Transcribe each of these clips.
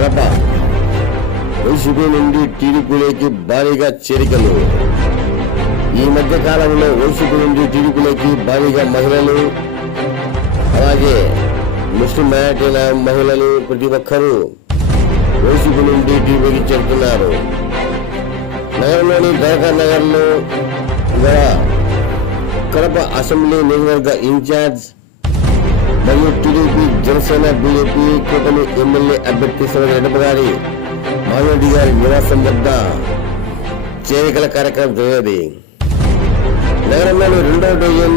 Kadapa. YCP నుండి టీడీపీలోకి భారీగా చేరికలు. ఈ మధ్య కాలంలో వైసీపీ నుండి టీడీపీలోకి భారీగా మహిళలు అలాగే ముస్లిం మైనార్టీల మహిళలు ప్రతి ఒక్కరూ వైసీపీ నుండి టీడీపీకి చేరుతున్నారు. నగరంలోని దరకా నగర్లో గల కడప అసెంబ్లీ నియోజకవర్గ ఇన్ఛార్జ్ మరియు జనసేన బీజేపీ కూటమి ఎమ్మెల్యే అభ్యర్థి శ్రీమతి రెడ్డి గారి మాధవరెడ్డి గారి నివాసం వద్ద చేరికల కార్యక్రమం జరిగేది. నగరంలోని రెండవ డివిజన్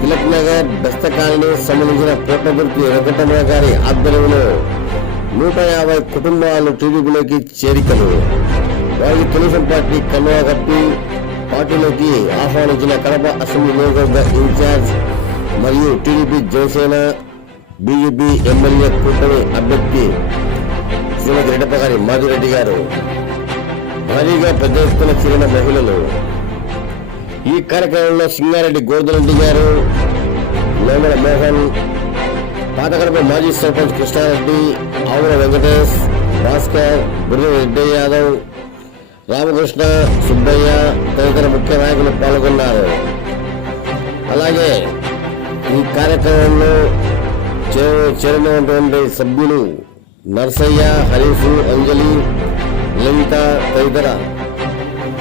తిలక్ నగర్ బెస్త కాలనీ సంబంధించిన కోటగుర్తి వెంకటరమణ గారి ఆధ్వర్యంలో నూట యాభై కుటుంబాలు టీడీపీలోకి చేరికలు. వారికి తెలుగుదేశం పార్టీ కన్నుగా కప్పి పార్టీలోకి ఆహ్వానించిన కడప అసెంబ్లీ నియోజకవర్గ ఇన్ఛార్జ్ మరియు టీడీపీ జనసేన బీజేపీ ఎమ్మెల్యే కూటమి అభ్యర్థి శ్రీమతి రెడ్డపగారి మాధురెడ్డి గారు. భారీగా పెద్ద ఎత్తున చేరిన మహిళలు. ఈ కార్యక్రమంలో సింగారెడ్డి గోర్ధరెడ్డి గారు లోమల మోహన్ పాతకడప మాజీ సర్పంచ్ కృష్ణారెడ్డి ఆవుల వెంకటేష్ భాస్కర్ బుర్ర రెడ్డి యాదవ్ రామకృష్ణ సుబ్బయ్య తదితర ముఖ్య నాయకులు పాల్గొన్నారు. అలాగే ఈ కార్యక్రమంలో చేరినటువంటి సభ్యులు నర్సయ్య హరీష్ అంజలి లలిత తదితర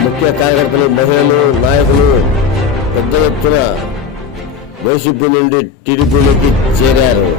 ముఖ్య కార్యకర్తలు మహిళలు నాయకులు పెద్ద ఎత్తున వైసీపీ నుండి టీడీపీలోకి చేరారు.